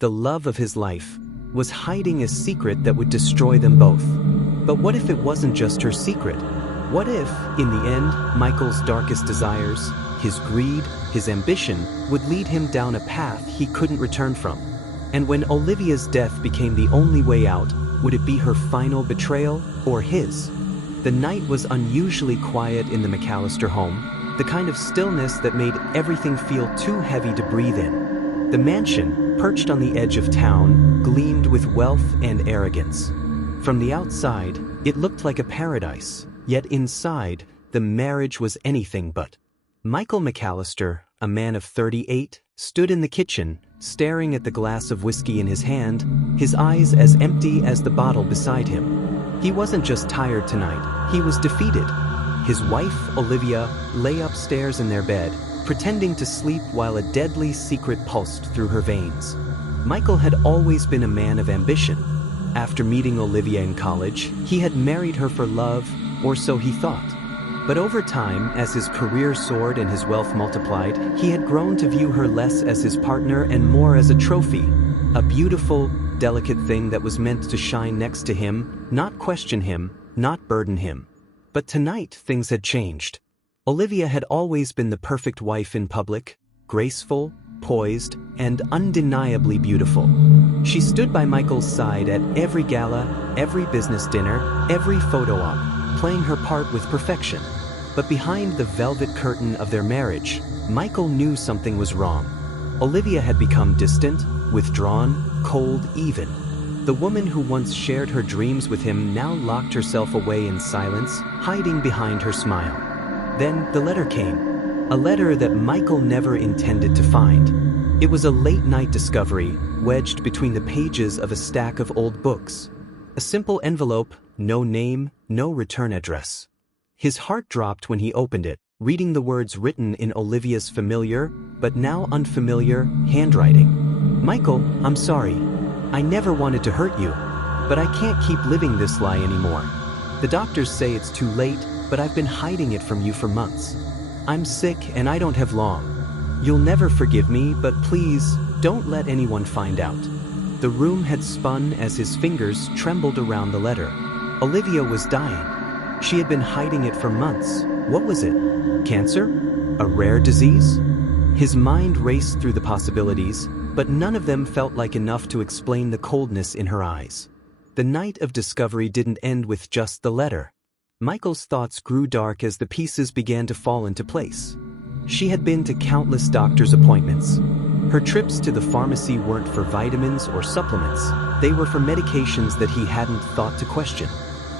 the love of his life, was hiding a secret that would destroy them both. But what if it wasn't just her secret? What if, in the end, Michael's darkest desires, his greed, his ambition, would lead him down a path he couldn't return from? And when Olivia's death became the only way out, would it be her final betrayal or his? The night was unusually quiet in the McAllister home, the kind of stillness that made everything feel too heavy to breathe in. The mansion, perched on the edge of town, gleamed with wealth and arrogance. From the outside, it looked like a paradise, yet inside, the marriage was anything but. Michael McAllister, a man of 38, stood in the kitchen, staring at the glass of whiskey in his hand, his eyes as empty as the bottle beside him. He wasn't just tired tonight, he was defeated. His wife, Olivia, lay upstairs in their bed, pretending to sleep while a deadly secret pulsed through her veins. Michael had always been a man of ambition. After meeting Olivia in college, he had married her for love, or so he thought. But over time, as his career soared and his wealth multiplied, he had grown to view her less as his partner and more as a trophy, a beautiful, delicate thing that was meant to shine next to him, not question him, not burden him. But tonight, things had changed. Olivia had always been the perfect wife in public, graceful, poised, and undeniably beautiful. She stood by Michael's side at every gala, every business dinner, every photo op, playing her part with perfection. But behind the velvet curtain of their marriage, Michael knew something was wrong. Olivia had become distant, withdrawn, cold even. The woman who once shared her dreams with him now locked herself away in silence, hiding behind her smile. Then the letter came. A letter that Michael never intended to find. It was a late-night discovery, wedged between the pages of a stack of old books. A simple envelope, no name, no return address. His heart dropped when he opened it, reading the words written in Olivia's familiar, but now unfamiliar, handwriting. "Michael, I'm sorry. I never wanted to hurt you, but I can't keep living this lie anymore. The doctors say it's too late, but I've been hiding it from you for months. I'm sick and I don't have long. You'll never forgive me, but please, don't let anyone find out." The room had spun as his fingers trembled around the letter. Olivia was dying. She had been hiding it for months. What was it? Cancer? A rare disease? His mind raced through the possibilities, but none of them felt like enough to explain the coldness in her eyes. The night of discovery didn't end with just the letter. Michael's thoughts grew dark as the pieces began to fall into place. She had been to countless doctor's appointments. Her trips to the pharmacy weren't for vitamins or supplements. They were for medications that he hadn't thought to question.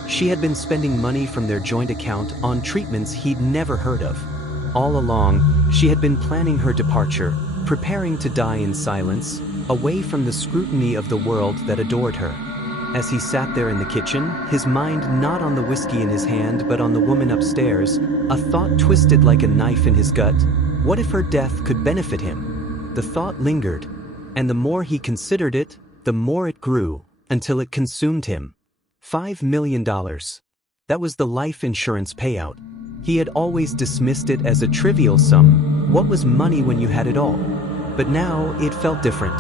She had been spending money from their joint account on treatments he'd never heard of. All along, she had been planning her departure, preparing to die in silence, away from the scrutiny of the world that adored her. As he sat there in the kitchen, his mind not on the whiskey in his hand but on the woman upstairs, a thought twisted like a knife in his gut. What if her death could benefit him? The thought lingered, and the more he considered it, the more it grew, until it consumed him. $5 million. That was the life insurance payout. He had always dismissed it as a trivial sum. What was money when you had it all? But now it felt different.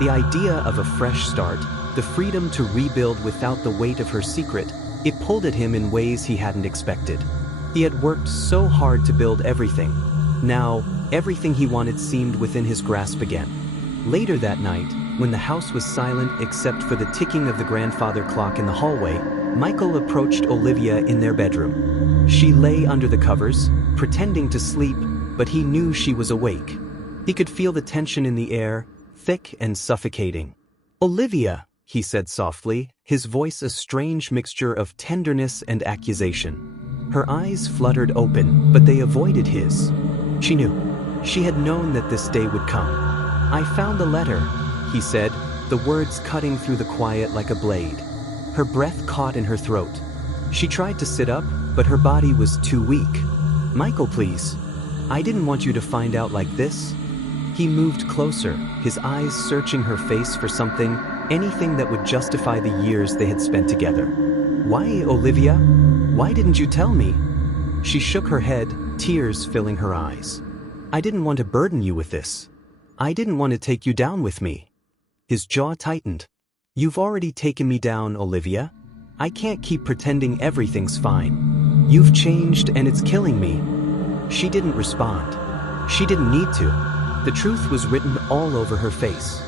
The idea of a fresh start, the freedom to rebuild without the weight of her secret, it pulled at him in ways he hadn't expected. He had worked so hard to build everything. Now, everything he wanted seemed within his grasp again. Later that night, when the house was silent except for the ticking of the grandfather clock in the hallway, Michael approached Olivia in their bedroom. She lay under the covers, pretending to sleep, but he knew she was awake. He could feel the tension in the air, thick and suffocating. "Olivia," he said softly, his voice a strange mixture of tenderness and accusation. Her eyes fluttered open, but they avoided his. She knew. She had known that this day would come. "I found the letter," he said, the words cutting through the quiet like a blade. Her breath caught in her throat. She tried to sit up, but her body was too weak. "Michael, please. I didn't want you to find out like this." He moved closer, his eyes searching her face for something, anything that would justify the years they had spent together. "Why, Olivia? Why didn't you tell me?" She shook her head, tears filling her eyes. "I didn't want to burden you with this. I didn't want to take you down with me." His jaw tightened. "You've already taken me down, Olivia. I can't keep pretending everything's fine. You've changed and it's killing me." She didn't respond. She didn't need to. The truth was written all over her face.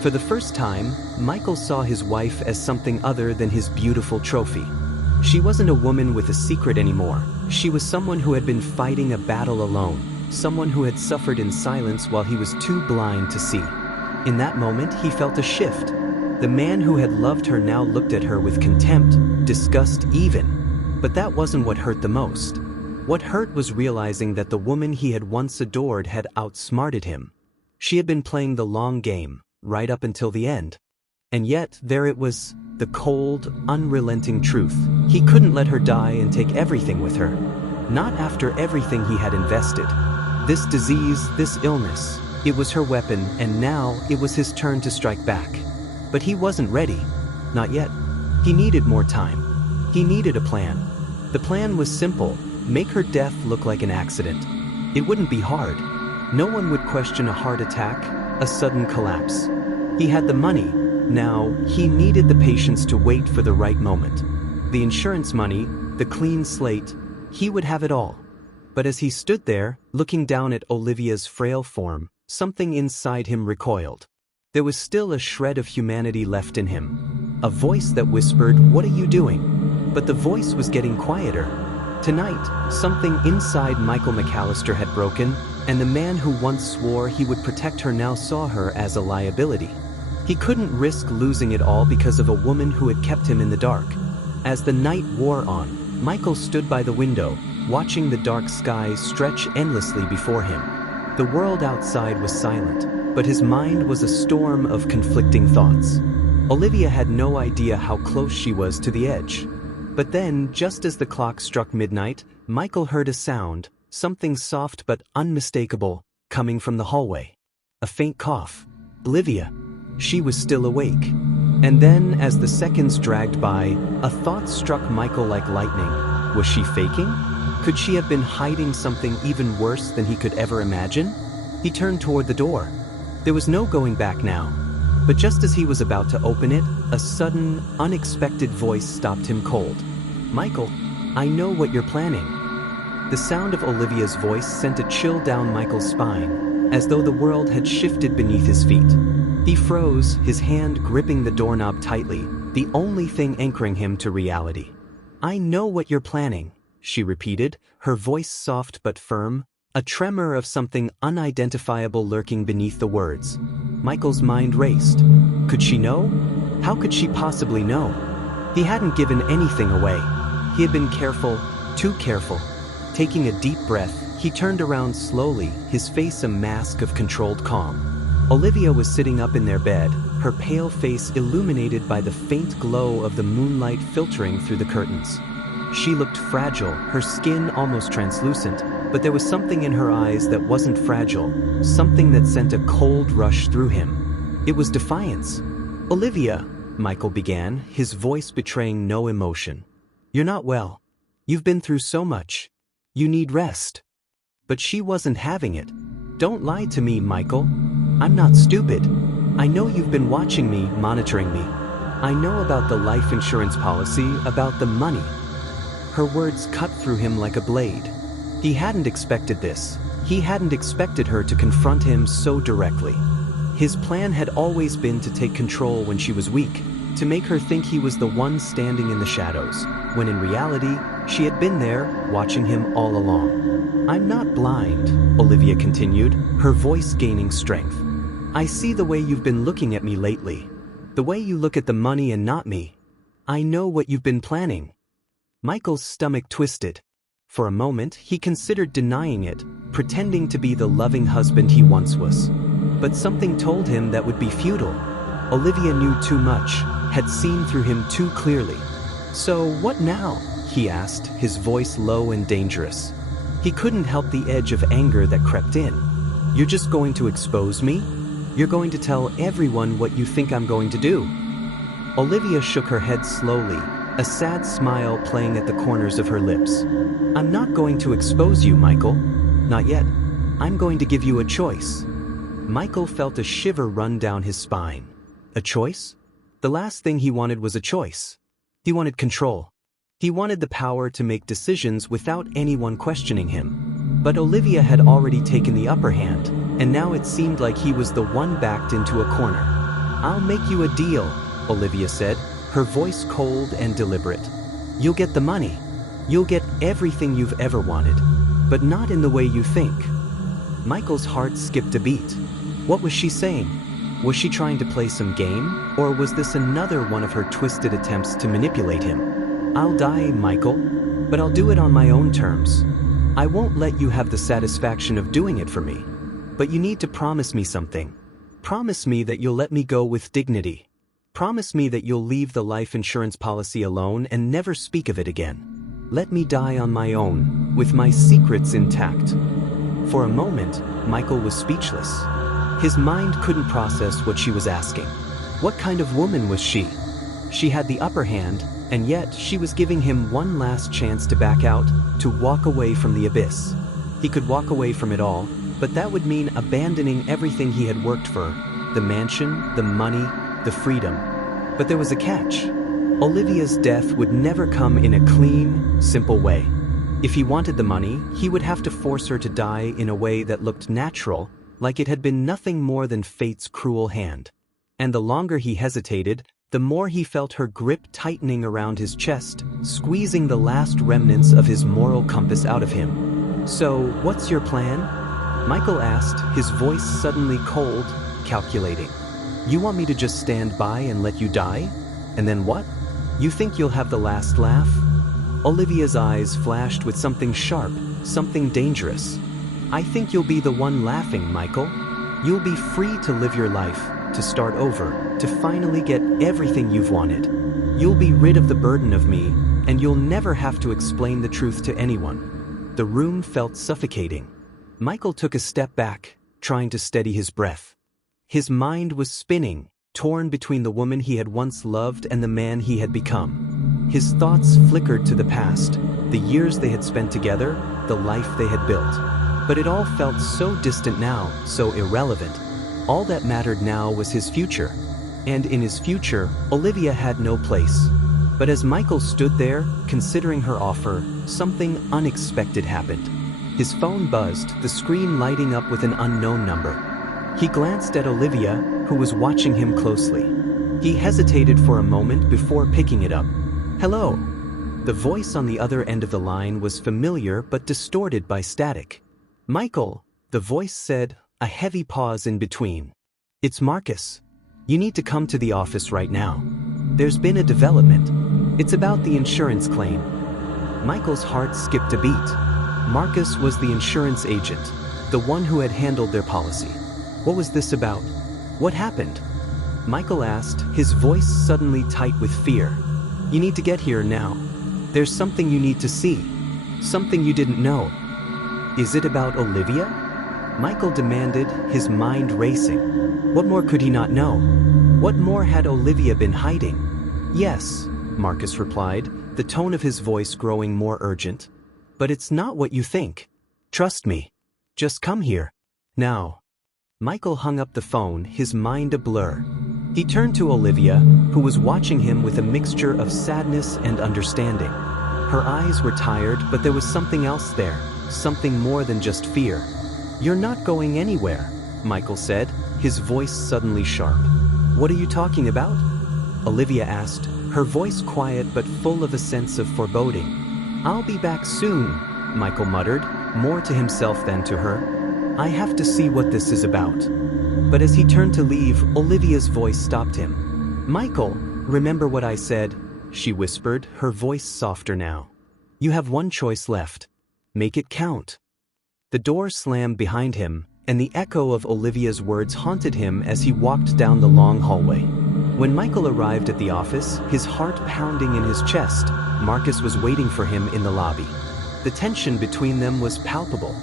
For the first time, Michael saw his wife as something other than his beautiful trophy. She wasn't a woman with a secret anymore. She was someone who had been fighting a battle alone, someone who had suffered in silence while he was too blind to see. In that moment, he felt a shift. The man who had loved her now looked at her with contempt, disgust even. But that wasn't what hurt the most. What hurt was realizing that the woman he had once adored had outsmarted him. She had been playing the long game, right up until the end. And yet, there it was, the cold, unrelenting truth. He couldn't let her die and take everything with her. Not after everything he had invested. This disease, this illness, it was her weapon, and now it was his turn to strike back. But he wasn't ready. Not yet. He needed more time. He needed a plan. The plan was simple: make her death look like an accident. It wouldn't be hard. No one would question a heart attack, a sudden collapse. He had the money. Now, he needed the patience to wait for the right moment. The insurance money, the clean slate, he would have it all. But as he stood there, looking down at Olivia's frail form, something inside him recoiled. There was still a shred of humanity left in him. A voice that whispered, "What are you doing?" But the voice was getting quieter. Tonight, something inside Michael McAllister had broken, and the man who once swore he would protect her now saw her as a liability. He couldn't risk losing it all because of a woman who had kept him in the dark. As the night wore on, Michael stood by the window, watching the dark skies stretch endlessly before him. The world outside was silent, but his mind was a storm of conflicting thoughts. Olivia had no idea how close she was to the edge. But then, just as the clock struck midnight, Michael heard a sound, something soft but unmistakable, coming from the hallway. A faint cough. Olivia. She was still awake. And then, as the seconds dragged by, a thought struck Michael like lightning. Was she faking? Could she have been hiding something even worse than he could ever imagine? He turned toward the door. There was no going back now. But just as he was about to open it, a sudden, unexpected voice stopped him cold. "Michael, I know what you're planning." The sound of Olivia's voice sent a chill down Michael's spine, as though the world had shifted beneath his feet. He froze, his hand gripping the doorknob tightly, the only thing anchoring him to reality. "I know what you're planning," she repeated, her voice soft but firm, a tremor of something unidentifiable lurking beneath the words. Michael's mind raced. Could she know? How could she possibly know? He hadn't given anything away. He had been careful, too careful. Taking a deep breath, he turned around slowly, his face a mask of controlled calm. Olivia was sitting up in their bed, her pale face illuminated by the faint glow of the moonlight filtering through the curtains. She looked fragile, her skin almost translucent, but there was something in her eyes that wasn't fragile, something that sent a cold rush through him. It was defiance. "Olivia," Michael began, his voice betraying no emotion. "You're not well. You've been through so much. You need rest." But she wasn't having it. "Don't lie to me, Michael. I'm not stupid. I know you've been watching me, monitoring me. I know about the life insurance policy, about the money." Her words cut through him like a blade. He hadn't expected this. He hadn't expected her to confront him so directly. His plan had always been to take control when she was weak, to make her think he was the one standing in the shadows, when in reality, she had been there, watching him all along. "I'm not blind," Olivia continued, her voice gaining strength. "I see the way you've been looking at me lately. The way you look at the money and not me. I know what you've been planning." Michael's stomach twisted. For a moment, he considered denying it, pretending to be the loving husband he once was. But something told him that would be futile. Olivia knew too much, had seen through him too clearly. "So what now?" he asked, his voice low and dangerous. He couldn't help the edge of anger that crept in. "You're just going to expose me? You're going to tell everyone what you think I'm going to do?" Olivia shook her head slowly, a sad smile playing at the corners of her lips. "I'm not going to expose you, Michael. Not yet. I'm going to give you a choice." Michael felt a shiver run down his spine. A choice? The last thing he wanted was a choice. He wanted control. He wanted the power to make decisions without anyone questioning him. But Olivia had already taken the upper hand, and now it seemed like he was the one backed into a corner. "I'll make you a deal," Olivia said, her voice cold and deliberate. "You'll get the money. You'll get everything you've ever wanted, but not in the way you think." Michael's heart skipped a beat. What was she saying? Was she trying to play some game, or was this another one of her twisted attempts to manipulate him? "I'll die, Michael, but I'll do it on my own terms. I won't let you have the satisfaction of doing it for me. But you need to promise me something. Promise me that you'll let me go with dignity. Promise me that you'll leave the life insurance policy alone and never speak of it again. Let me die on my own, with my secrets intact." For a moment, Michael was speechless. His mind couldn't process what she was asking. What kind of woman was she? She had the upper hand, and yet she was giving him one last chance to back out, to walk away from the abyss. He could walk away from it all, but that would mean abandoning everything he had worked for: the mansion, the money, the freedom. But there was a catch. Olivia's death would never come in a clean, simple way. If he wanted the money, he would have to force her to die in a way that looked natural, like it had been nothing more than fate's cruel hand. And the longer he hesitated, the more he felt her grip tightening around his chest, squeezing the last remnants of his moral compass out of him. "So, what's your plan?" Michael asked, his voice suddenly cold, calculating. "You want me to just stand by and let you die? And then what? You think you'll have the last laugh?" Olivia's eyes flashed with something sharp, something dangerous. "I think you'll be the one laughing, Michael. You'll be free to live your life, to start over, to finally get everything you've wanted. You'll be rid of the burden of me, and you'll never have to explain the truth to anyone." The room felt suffocating. Michael took a step back, trying to steady his breath. His mind was spinning, torn between the woman he had once loved and the man he had become. His thoughts flickered to the past, the years they had spent together, the life they had built. But it all felt so distant now, so irrelevant. All that mattered now was his future. And in his future, Olivia had no place. But as Michael stood there, considering her offer, something unexpected happened. His phone buzzed, the screen lighting up with an unknown number. He glanced at Olivia, who was watching him closely. He hesitated for a moment before picking it up. "Hello." The voice on the other end of the line was familiar but distorted by static. "Michael," the voice said, a heavy pause in between. "It's Marcus. You need to come to the office right now. There's been a development. It's about the insurance claim." Michael's heart skipped a beat. Marcus was the insurance agent, the one who had handled their policy. What was this about? What happened? Michael asked, his voice suddenly tight with fear. "You need to get here now. There's something you need to see. Something you didn't know." "Is it about Olivia?" Michael demanded, his mind racing. What more could he not know? What more had Olivia been hiding? "Yes," Marcus replied, the tone of his voice growing more urgent. "But it's not what you think. Trust me. Just come here. Now." Michael hung up the phone, his mind a blur. He turned to Olivia, who was watching him with a mixture of sadness and understanding. Her eyes were tired, but there was something else there, something more than just fear. "You're not going anywhere," Michael said, his voice suddenly sharp. "What are you talking about?" Olivia asked, her voice quiet but full of a sense of foreboding. "I'll be back soon," Michael muttered, more to himself than to her. "I have to see what this is about." But as he turned to leave, Olivia's voice stopped him. "Michael, remember what I said," she whispered, her voice softer now. "You have one choice left. Make it count." The door slammed behind him, and the echo of Olivia's words haunted him as he walked down the long hallway. When Michael arrived at the office, his heart pounding in his chest, Marcus was waiting for him in the lobby. The tension between them was palpable.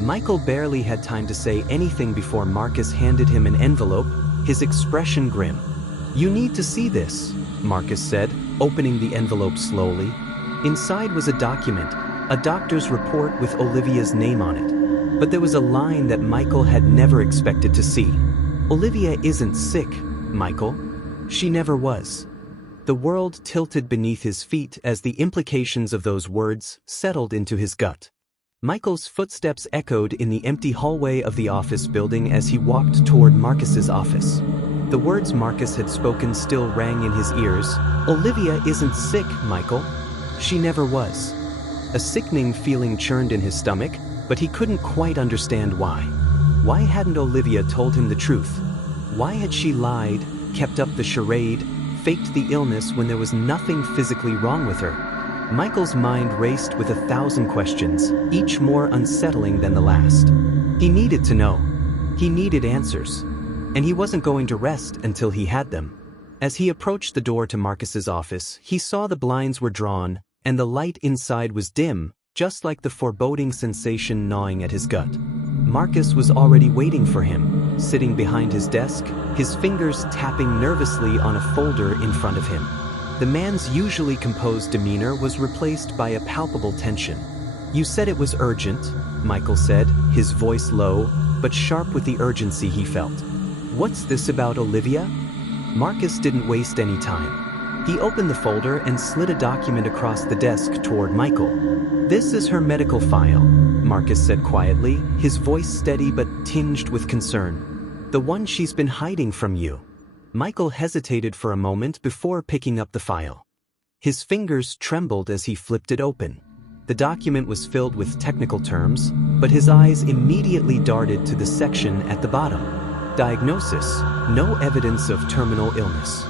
Michael barely had time to say anything before Marcus handed him an envelope, his expression grim. "You need to see this," Marcus said, opening the envelope slowly. Inside was a document, a doctor's report with Olivia's name on it. But there was a line that Michael had never expected to see. "Olivia isn't sick, Michael. She never was. The world tilted beneath his feet as the implications of those words settled into his gut. Michael's footsteps echoed in the empty hallway of the office building as he walked toward Marcus's office. The words Marcus had spoken still rang in his ears. Olivia isn't sick, Michael. She never was. A sickening feeling churned in his stomach, but he couldn't quite understand why. Why hadn't Olivia told him the truth? Why had she lied, kept up the charade, faked the illness when there was nothing physically wrong with her? Michael's mind raced with 1,000 questions, each more unsettling than the last. He needed to know. He needed answers. And he wasn't going to rest until he had them. As he approached the door to Marcus's office, he saw the blinds were drawn, and the light inside was dim, just like the foreboding sensation gnawing at his gut. Marcus was already waiting for him, sitting behind his desk, his fingers tapping nervously on a folder in front of him. The man's usually composed demeanor was replaced by a palpable tension. "You said it was urgent," Michael said, his voice low, but sharp with the urgency he felt. "What's this about Olivia?" Marcus didn't waste any time. He opened the folder and slid a document across the desk toward Michael. "This is her medical file," Marcus said quietly, his voice steady but tinged with concern. "The one she's been hiding from you." Michael hesitated for a moment before picking up the file. His fingers trembled as he flipped it open. The document was filled with technical terms, but his eyes immediately darted to the section at the bottom. Diagnosis: no evidence of terminal illness.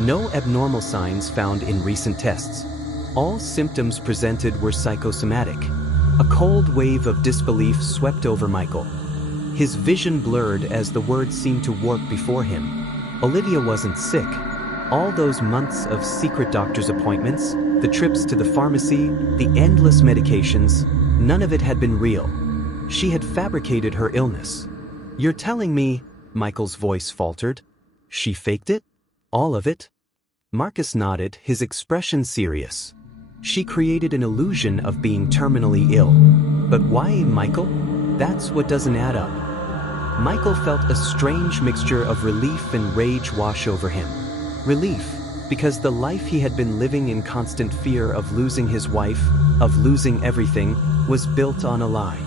No abnormal signs found in recent tests. All symptoms presented were psychosomatic. A cold wave of disbelief swept over Michael. His vision blurred as the words seemed to warp before him. Olivia wasn't sick. All those months of secret doctor's appointments, the trips to the pharmacy, the endless medications, none of it had been real. She had fabricated her illness. "You're telling me," Michael's voice faltered, "she faked it? All of it?" Marcus nodded, his expression serious. "She created an illusion of being terminally ill. But why, Michael? That's what doesn't add up." Michael felt a strange mixture of relief and rage wash over him. Relief, because the life he had been living in constant fear of losing his wife, of losing everything, was built on a lie.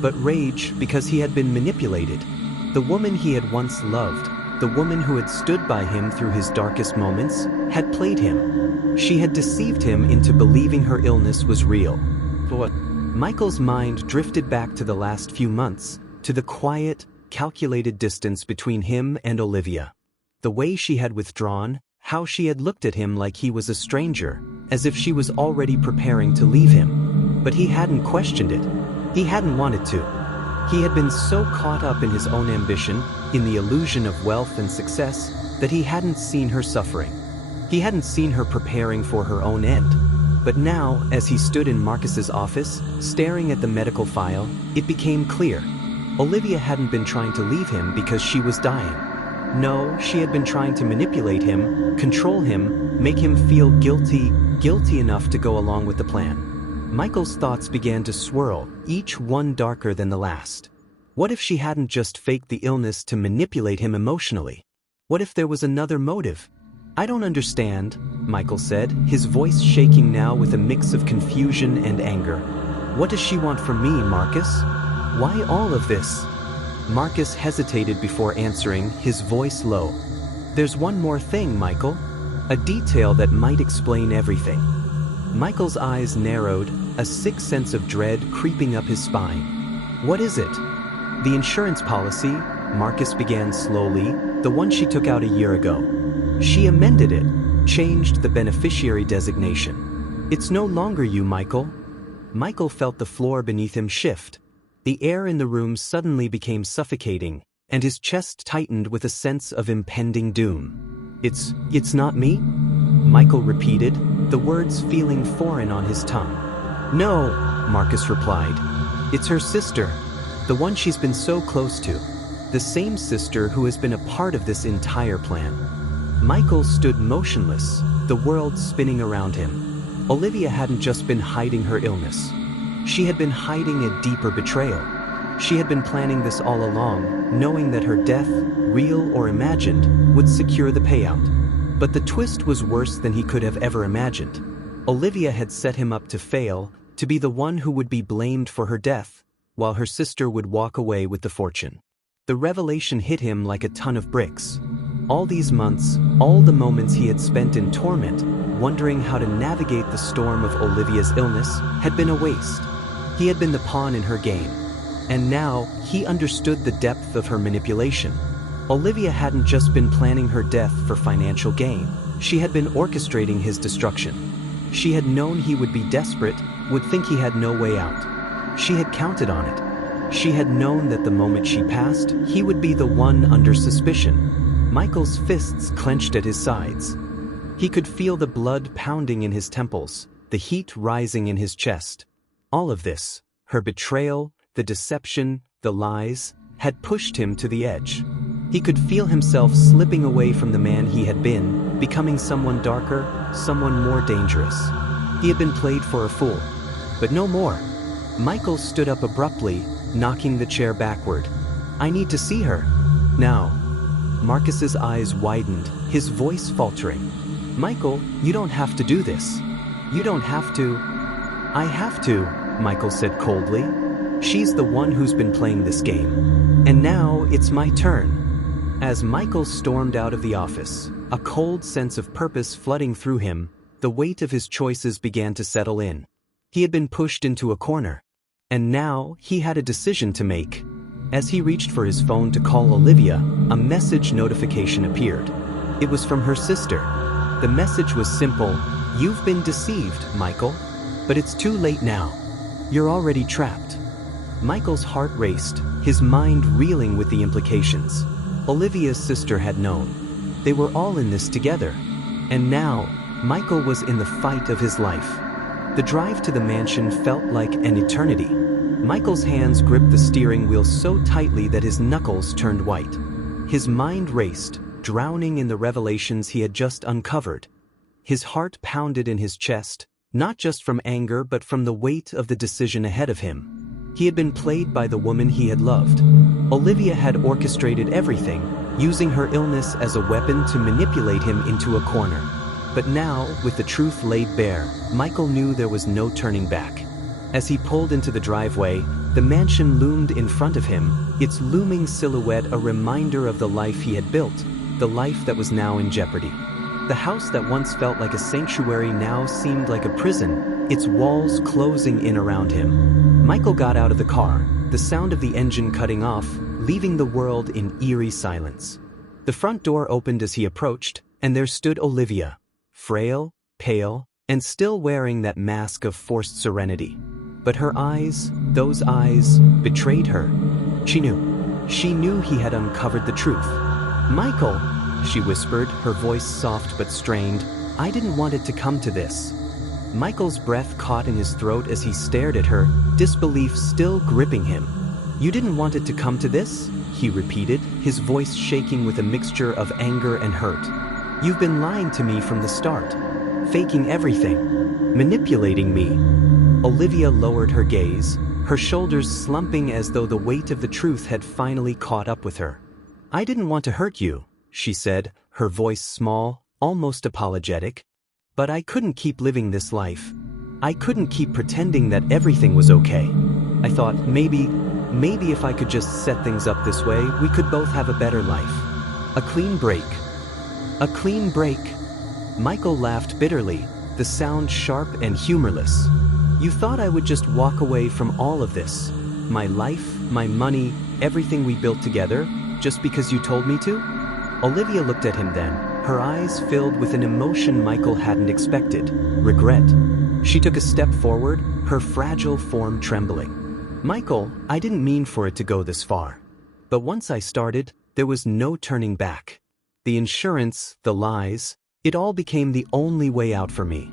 But rage, because he had been manipulated. The woman he had once loved, the woman who had stood by him through his darkest moments, had played him. She had deceived him into believing her illness was real. But Michael's mind drifted back to the last few months, to the quiet, calculated distance between him and Olivia. The way she had withdrawn, how she had looked at him like he was a stranger, as if she was already preparing to leave him. But he hadn't questioned it. He hadn't wanted to. He had been so caught up in his own ambition, in the illusion of wealth and success, that he hadn't seen her suffering. He hadn't seen her preparing for her own end. But now, as he stood in Marcus's office, staring at the medical file, it became clear. Olivia hadn't been trying to leave him because she was dying. No, she had been trying to manipulate him, control him, make him feel guilty enough to go along with the plan. Michael's thoughts began to swirl, each one darker than the last. What if she hadn't just faked the illness to manipulate him emotionally? What if there was another motive? "I don't understand," Michael said, his voice shaking now with a mix of confusion and anger. "What does she want from me, Marcus? Why all of this?" Marcus hesitated before answering, his voice low. "There's one more thing, Michael. A detail that might explain everything." Michael's eyes narrowed, a sick sense of dread creeping up his spine. "What is it?" "The insurance policy," Marcus began slowly, "the one she took out a year ago. She amended it, changed the beneficiary designation. It's no longer you, Michael." Michael felt the floor beneath him shift. The air in the room suddenly became suffocating, and his chest tightened with a sense of impending doom. It's not me?" Michael repeated, the words feeling foreign on his tongue. "No," Marcus replied. "It's her sister, the one she's been so close to. The same sister who has been a part of this entire plan." Michael stood motionless, the world spinning around him. Olivia hadn't just been hiding her illness. She had been hiding a deeper betrayal. She had been planning this all along, knowing that her death, real or imagined, would secure the payout. But the twist was worse than he could have ever imagined. Olivia had set him up to fail, to be the one who would be blamed for her death, while her sister would walk away with the fortune. The revelation hit him like a ton of bricks. All these months, all the moments he had spent in torment, wondering how to navigate the storm of Olivia's illness, had been a waste. He had been the pawn in her game. And now, he understood the depth of her manipulation. Olivia hadn't just been planning her death for financial gain. She had been orchestrating his destruction. She had known he would be desperate, would think he had no way out. She had counted on it. She had known that the moment she passed, he would be the one under suspicion. Michael's fists clenched at his sides. He could feel the blood pounding in his temples, the heat rising in his chest. All of this, her betrayal, the deception, the lies, had pushed him to the edge. He could feel himself slipping away from the man he had been, becoming someone darker, someone more dangerous. He had been played for a fool. But no more. Michael stood up abruptly, knocking the chair backward. "I need to see her. Now." Marcus's eyes widened, his voice faltering. "Michael, you don't have to do this. You don't have to." "I have to," Michael said coldly. "She's the one who's been playing this game. And now it's my turn." As Michael stormed out of the office, a cold sense of purpose flooding through him, the weight of his choices began to settle in. He had been pushed into a corner. And now, he had a decision to make. As he reached for his phone to call Olivia, a message notification appeared. It was from her sister. The message was simple: "You've been deceived, Michael. But it's too late now. You're already trapped." Michael's heart raced, his mind reeling with the implications. Olivia's sister had known. They were all in this together. And now, Michael was in the fight of his life. The drive to the mansion felt like an eternity. Michael's hands gripped the steering wheel so tightly that his knuckles turned white. His mind raced, drowning in the revelations he had just uncovered. His heart pounded in his chest, not just from anger but from the weight of the decision ahead of him. He had been played by the woman he had loved. Olivia had orchestrated everything, using her illness as a weapon to manipulate him into a corner. But now, with the truth laid bare, Michael knew there was no turning back. As he pulled into the driveway, the mansion loomed in front of him, its looming silhouette a reminder of the life he had built, the life that was now in jeopardy. The house that once felt like a sanctuary now seemed like a prison, its walls closing in around him. Michael got out of the car, the sound of the engine cutting off, leaving the world in eerie silence. The front door opened as he approached, and there stood Olivia, frail, pale, and still wearing that mask of forced serenity. But her eyes, those eyes, betrayed her. She knew he had uncovered the truth. "Michael," she whispered, her voice soft but strained, "I didn't want it to come to this." Michael's breath caught in his throat as he stared at her, disbelief still gripping him. "You didn't want it to come to this?" he repeated, his voice shaking with a mixture of anger and hurt. "You've been lying to me from the start, faking everything, manipulating me." Olivia lowered her gaze, her shoulders slumping as though the weight of the truth had finally caught up with her. "I didn't want to hurt you," she said, her voice small, almost apologetic. "But I couldn't keep living this life. I couldn't keep pretending that everything was okay. I thought maybe if I could just set things up this way, we could both have a better life. A clean break." "A clean break?" Michael laughed bitterly, the sound sharp and humorless. "You thought I would just walk away from all of this? My life, my money, everything we built together, just because you told me to?" Olivia looked at him then, her eyes filled with an emotion Michael hadn't expected: regret. She took a step forward, her fragile form trembling. "Michael, I didn't mean for it to go this far. But once I started, there was no turning back. The insurance, the lies, it all became the only way out for me."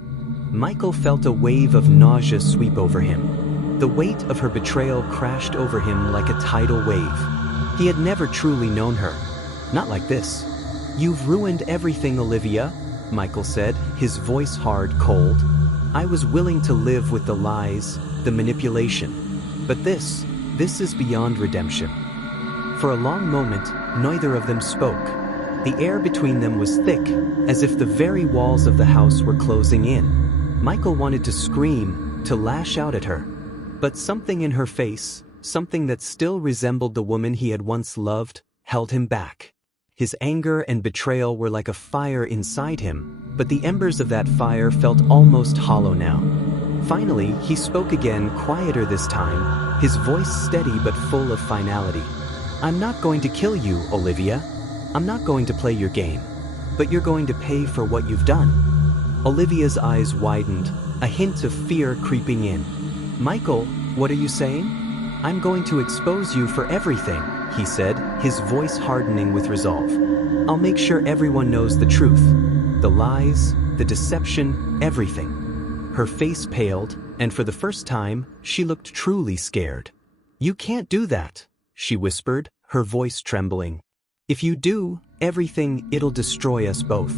Michael felt a wave of nausea sweep over him. The weight of her betrayal crashed over him like a tidal wave. He had never truly known her. Not like this. "You've ruined everything, Olivia," Michael said, his voice hard, cold. "I was willing to live with the lies, the manipulation. But this is beyond redemption." For a long moment, neither of them spoke. The air between them was thick, as if the very walls of the house were closing in. Michael wanted to scream, to lash out at her. But something in her face, something that still resembled the woman he had once loved, held him back. His anger and betrayal were like a fire inside him, but the embers of that fire felt almost hollow now. Finally, he spoke again, quieter this time, his voice steady but full of finality. "I'm not going to kill you, Olivia. I'm not going to play your game. But you're going to pay for what you've done." Olivia's eyes widened, a hint of fear creeping in. "Michael, what are you saying?" "I'm going to expose you for everything," he said, his voice hardening with resolve. "I'll make sure everyone knows the truth. The lies, the deception, everything." Her face paled, and for the first time, she looked truly scared. "You can't do that," she whispered, her voice trembling. "If you do, it'll destroy us both.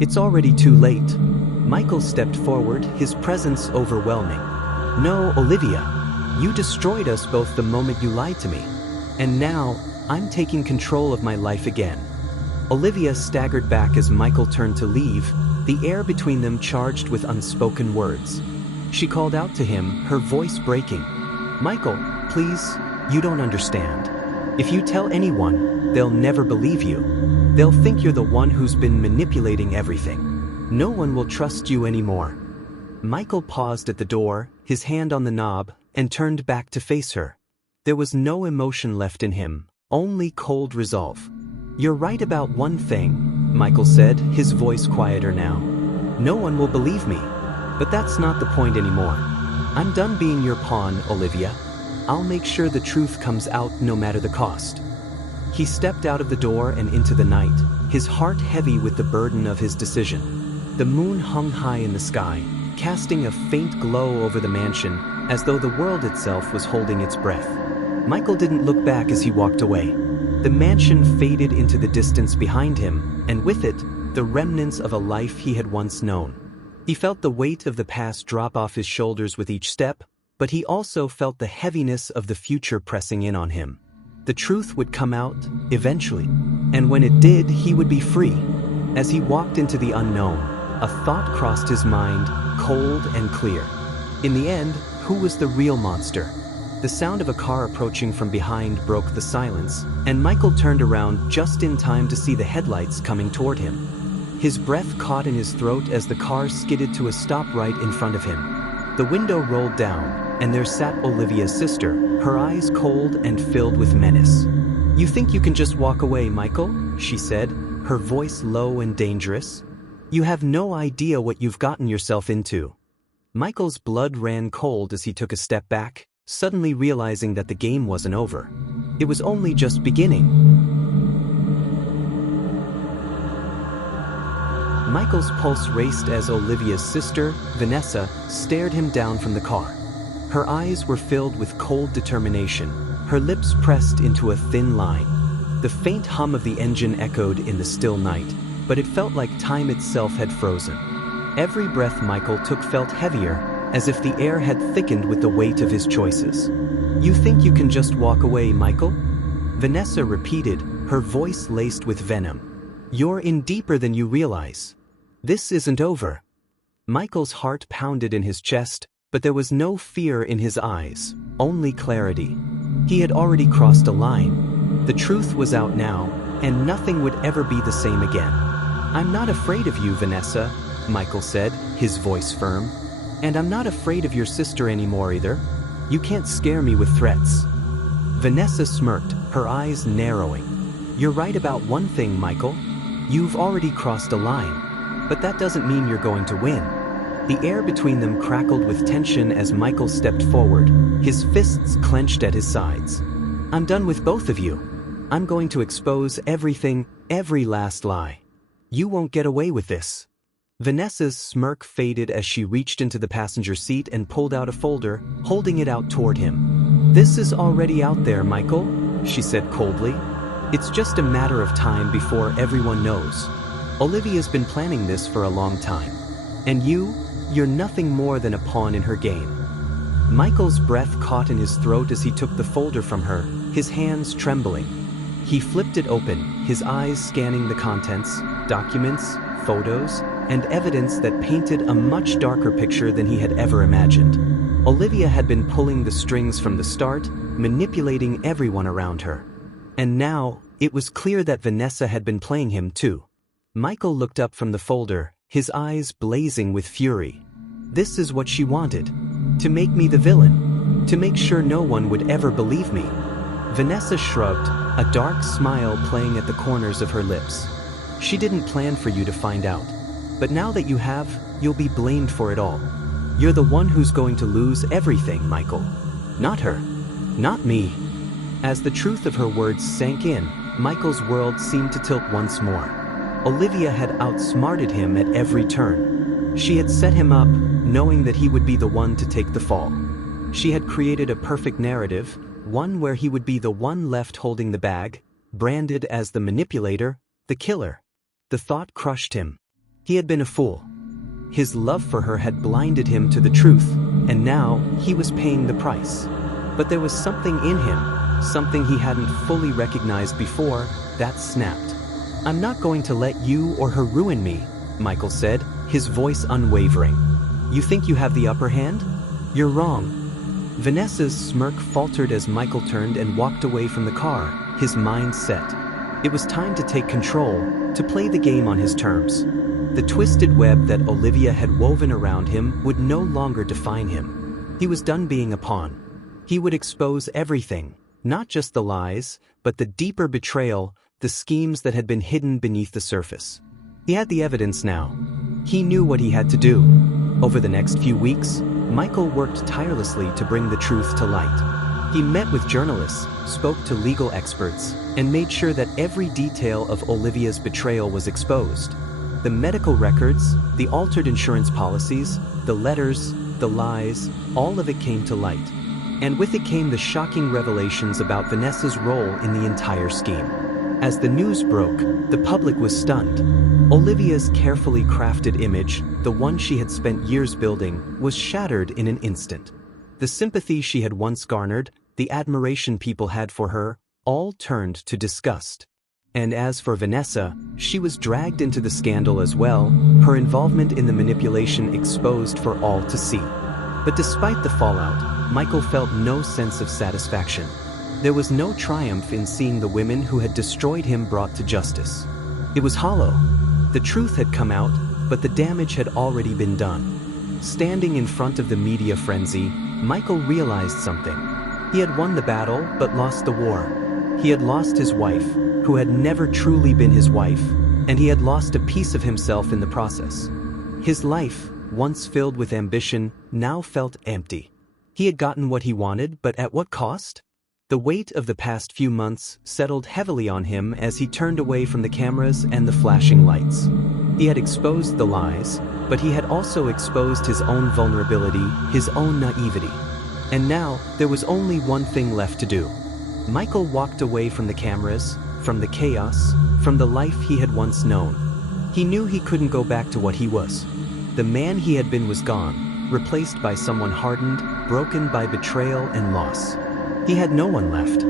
It's already too late." Michael stepped forward, his presence overwhelming. "No, Olivia. You destroyed us both the moment you lied to me. And now, I'm taking control of my life again." Olivia staggered back as Michael turned to leave, the air between them charged with unspoken words. She called out to him, her voice breaking. "Michael, please, you don't understand. If you tell anyone, they'll never believe you. They'll think you're the one who's been manipulating everything. No one will trust you anymore." Michael paused at the door, his hand on the knob, and turned back to face her. There was no emotion left in him, only cold resolve. "You're right about one thing," Michael said, his voice quieter now. "No one will believe me. But that's not the point anymore. I'm done being your pawn, Olivia. I'll make sure the truth comes out no matter the cost." He stepped out of the door and into the night, his heart heavy with the burden of his decision. The moon hung high in the sky, casting a faint glow over the mansion, as though the world itself was holding its breath. Michael didn't look back as he walked away. The mansion faded into the distance behind him, and with it, the remnants of a life he had once known. He felt the weight of the past drop off his shoulders with each step, but he also felt the heaviness of the future pressing in on him. The truth would come out, eventually, and when it did, he would be free. As he walked into the unknown, a thought crossed his mind, cold and clear. In the end, who was the real monster? The sound of a car approaching from behind broke the silence, and Michael turned around just in time to see the headlights coming toward him. His breath caught in his throat as the car skidded to a stop right in front of him. The window rolled down, and there sat Olivia's sister, her eyes cold and filled with menace. "You think you can just walk away, Michael?" she said, her voice low and dangerous. "You have no idea what you've gotten yourself into." Michael's blood ran cold as he took a step back, suddenly realizing that the game wasn't over. It was only just beginning. Michael's pulse raced as Olivia's sister, Vanessa, stared him down from the car. Her eyes were filled with cold determination, her lips pressed into a thin line. The faint hum of the engine echoed in the still night, but it felt like time itself had frozen. Every breath Michael took felt heavier, as if the air had thickened with the weight of his choices. "You think you can just walk away, Michael?" Vanessa repeated, her voice laced with venom. "You're in deeper than you realize. This isn't over." Michael's heart pounded in his chest, but there was no fear in his eyes, only clarity. He had already crossed a line. The truth was out now, and nothing would ever be the same again. "I'm not afraid of you, Vanessa," Michael said, his voice firm. "And I'm not afraid of your sister anymore either. You can't scare me with threats." Vanessa smirked, her eyes narrowing. "You're right about one thing, Michael. You've already crossed a line. But that doesn't mean you're going to win." The air between them crackled with tension as Michael stepped forward, his fists clenched at his sides. "I'm done with both of you. I'm going to expose everything, every last lie. You won't get away with this." Vanessa's smirk faded as she reached into the passenger seat and pulled out a folder, holding it out toward him. "This is already out there, Michael," she said coldly. "It's just a matter of time before everyone knows. Olivia's been planning this for a long time. And you're nothing more than a pawn in her game." Michael's breath caught in his throat as he took the folder from her, his hands trembling. He flipped it open, his eyes scanning the contents, documents, photos, and evidence that painted a much darker picture than he had ever imagined. Olivia had been pulling the strings from the start, manipulating everyone around her. And now, it was clear that Vanessa had been playing him too. Michael looked up from the folder, his eyes blazing with fury. This is what she wanted. To make me the villain. To make sure no one would ever believe me. Vanessa shrugged, a dark smile playing at the corners of her lips. She didn't plan for you to find out. But now that you have, you'll be blamed for it all. You're the one who's going to lose everything, Michael. Not her. Not me. As the truth of her words sank in, Michael's world seemed to tilt once more. Olivia had outsmarted him at every turn. She had set him up, knowing that he would be the one to take the fall. She had created a perfect narrative, one where he would be the one left holding the bag, branded as the manipulator, the killer. The thought crushed him. He had been a fool. His love for her had blinded him to the truth, and now he was paying the price. But there was something in him, something he hadn't fully recognized before, that snapped. I'm not going to let you or her ruin me, Michael said, his voice unwavering. You think you have the upper hand? You're wrong. Vanessa's smirk faltered as Michael turned and walked away from the car, his mind set. It was time to take control, to play the game on his terms. The twisted web that Olivia had woven around him would no longer define him. He was done being a pawn. He would expose everything, not just the lies, but the deeper betrayal, the schemes that had been hidden beneath the surface. He had the evidence now. He knew what he had to do. Over the next few weeks, Michael worked tirelessly to bring the truth to light. He met with journalists, spoke to legal experts, and made sure that every detail of Olivia's betrayal was exposed. The medical records, the altered insurance policies, the letters, the lies, all of it came to light. And with it came the shocking revelations about Vanessa's role in the entire scheme. As the news broke, the public was stunned. Olivia's carefully crafted image, the one she had spent years building, was shattered in an instant. The sympathy she had once garnered, the admiration people had for her, all turned to disgust. And as for Vanessa, she was dragged into the scandal as well, her involvement in the manipulation exposed for all to see. But despite the fallout, Michael felt no sense of satisfaction. There was no triumph in seeing the women who had destroyed him brought to justice. It was hollow. The truth had come out, but the damage had already been done. Standing in front of the media frenzy, Michael realized something. He had won the battle, but lost the war. He had lost his wife, who had never truly been his wife, and he had lost a piece of himself in the process. His life, once filled with ambition, now felt empty. He had gotten what he wanted, but at what cost? The weight of the past few months settled heavily on him as he turned away from the cameras and the flashing lights. He had exposed the lies, but he had also exposed his own vulnerability, his own naivety. And now, there was only one thing left to do. Michael walked away from the cameras, from the chaos, from the life he had once known. He knew he couldn't go back to what he was. The man he had been was gone, replaced by someone hardened, broken by betrayal and loss. He had no one left.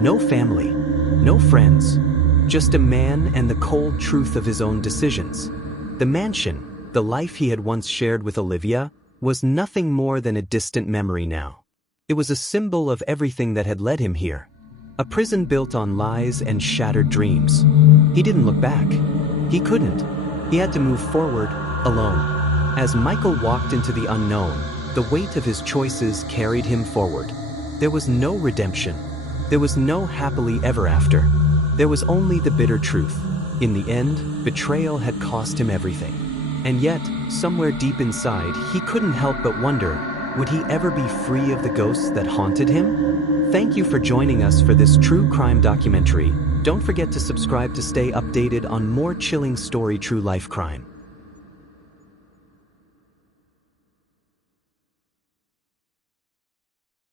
No family. No friends. Just a man and the cold truth of his own decisions. The mansion, the life he had once shared with Olivia, was nothing more than a distant memory now. It was a symbol of everything that had led him here. A prison built on lies and shattered dreams. He didn't look back. He couldn't. He had to move forward, alone. As Michael walked into the unknown, the weight of his choices carried him forward. There was no redemption. There was no happily ever after. There was only the bitter truth. In the end, betrayal had cost him everything. And yet, somewhere deep inside, he couldn't help but wonder, would he ever be free of the ghosts that haunted him? Thank you for joining us for this true crime documentary. Don't forget to subscribe to stay updated on more chilling story true life crime.